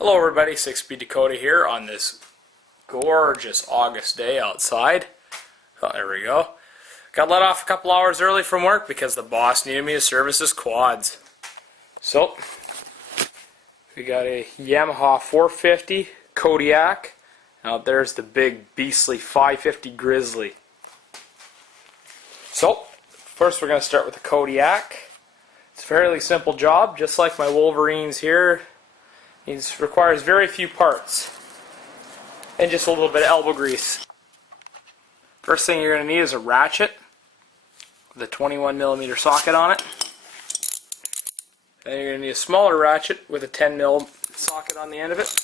Hello everybody, 6-Speed Dakota here on this gorgeous August day outside. Oh, there we go. Got let off a couple hours early from work because the boss needed me to service his quads. So, we got a Yamaha 450 Kodiak. Out there's the big beastly 550 Grizzly. So, first we're going to start with the Kodiak. It's a fairly simple job, just like my Wolverines here. It requires very few parts and just a little bit of elbow grease. First thing you're going to need is a ratchet with a 21mm socket on it. Then you're going to need a smaller ratchet with a 10mm socket on the end of it.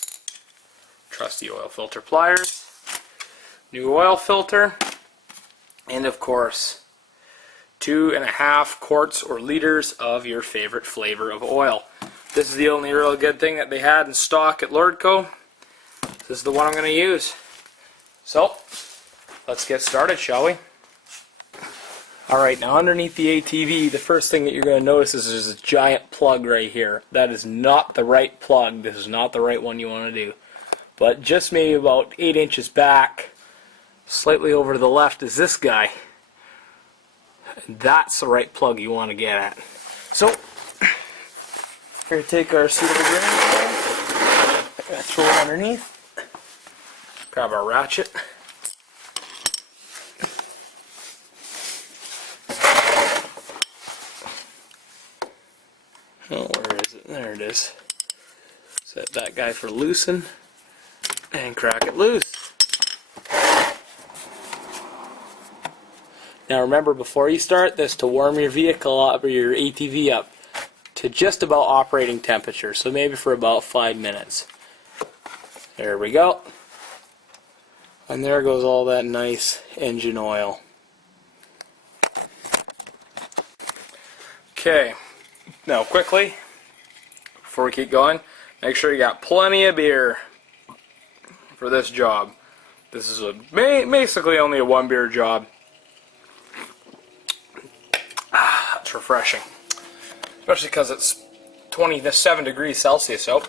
Trusty oil filter pliers, new oil filter, and of course 2.5 quarts or liters of your favorite flavor of oil. This is the only real good thing that they had in stock at Lordco. This is the one I'm going to use. So, let's get started, shall we? Alright, now underneath the ATV, the first thing that you're going to notice is there's a giant plug right here. That is not the right plug. This is not the right one you want to do. But just maybe about 8 inches back, slightly over to the left, is this guy. That's the right plug you want to get at. So, we're going to take our suitable grain, throw it underneath, grab our ratchet, oh, where is it? There it is. Set that guy for loosen and crack it loose. Now remember, before you start this, to warm your vehicle up or your ATV up to just about operating temperature, so maybe for about 5 minutes. There we go. And there goes all that nice engine oil. Okay, now quickly, before we keep going, make sure you got plenty of beer for this job. This is basically only a 1 beer job. It's refreshing, especially because it's 27 degrees Celsius out.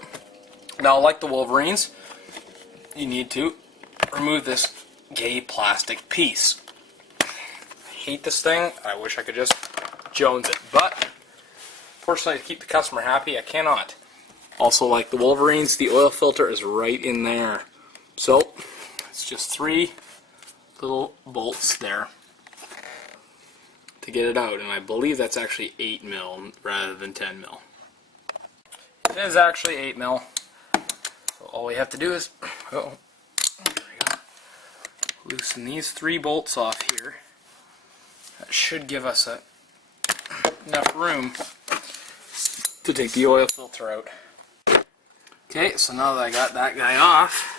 Now, like the Wolverines, you need to remove this gay plastic piece. I hate this thing. I wish I could just Jones it, but fortunately, to keep the customer happy, I cannot. Also, like the Wolverines, the oil filter is right in there. So, it's just 3 little bolts there to get it out, and I believe that's actually 8mm rather than 10mm. It is actually 8mm. So all we have to do is there we go, loosen these 3 bolts off here. That should give us enough room to take the oil filter out. Okay, so now that I got that guy off,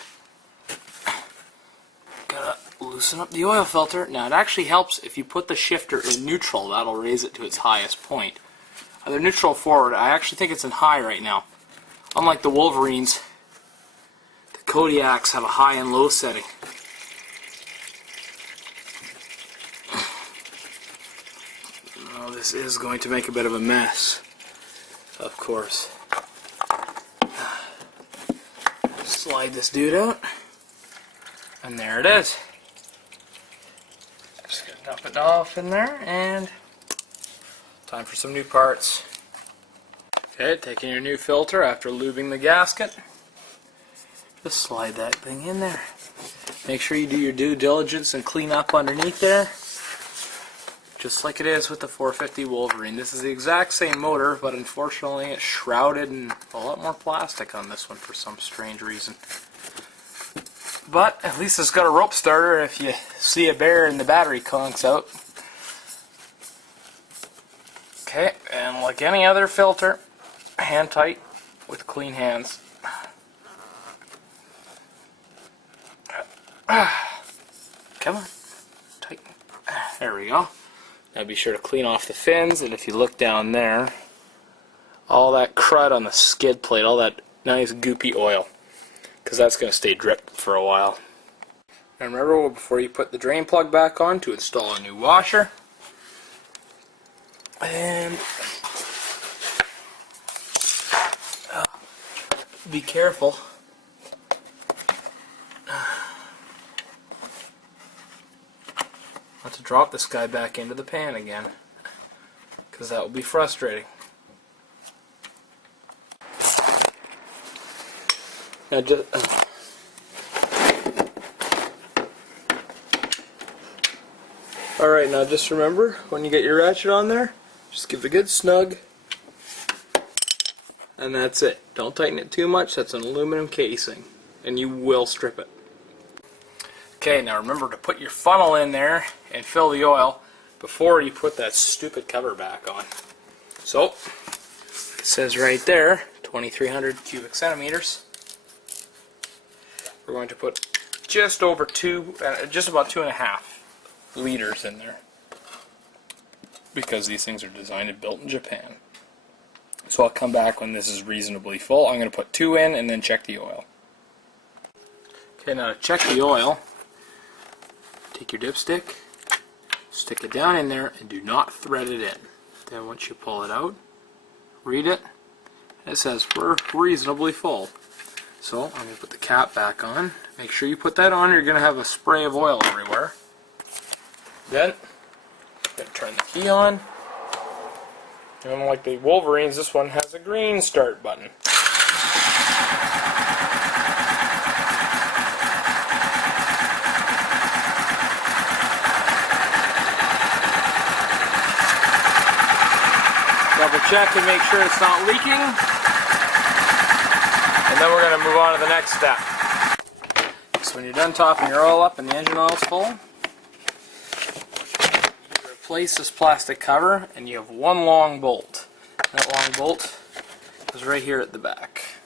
gotta loosen up the oil filter. Now it actually helps if you put the shifter in neutral. That'll raise it to its highest point. Either neutral or forward. I actually think it's in high right now. Unlike the Wolverines, the Kodiaks have a high and low setting. Now this is going to make a bit of a mess, of course. Slide this dude out, and there it is. Just gonna dump it off in there, and time for some new parts. Okay, taking your new filter after lubing the gasket. Just slide that thing in there. Make sure you do your due diligence and clean up underneath there. Just like it is with the 450 Wolverine. This is the exact same motor, but unfortunately it's shrouded in a lot more plastic on this one for some strange reason. But at least it's got a rope starter if you see a bear and the battery conks out. Okay, and like any other filter, hand tight with clean hands. Come on, tighten. There we go. Now be sure to clean off the fins, and if you look down there, all that crud on the skid plate, all that nice goopy oil, because that's going to stay dripped for a while. And remember, before you put the drain plug back on, to install a new washer. And be careful. Not to drop this guy back into the pan again, because that will be frustrating. Now just alright, now just remember, when you get your ratchet on there, just give it a good snug, and that's it. Don't tighten it too much. That's an aluminum casing, and you will strip it. Okay, now remember to put your funnel in there and fill the oil before you put that stupid cover back on. So, it says right there, 2,300 cubic centimeters. We're going to put just over just about 2.5 liters in there, because these things are designed and built in Japan. So I'll come back when this is reasonably full. I'm going to put 2 in and then check the oil. Okay, now to check the oil, take your dipstick, stick it down in there, and do not thread it in. Then once you pull it out, read it. It says we're reasonably full. So I'm going to put the cap back on. Make sure you put that on, or you're going to have a spray of oil everywhere. Then, I'm going to turn the key on. And unlike the Wolverines, this one has a green start button. Double check and make sure it's not leaking. And then we're going to move on to the next step. So when you're done topping your oil up and the engine oil is full, you replace this plastic cover and you have one long bolt. That long bolt is right here at the back.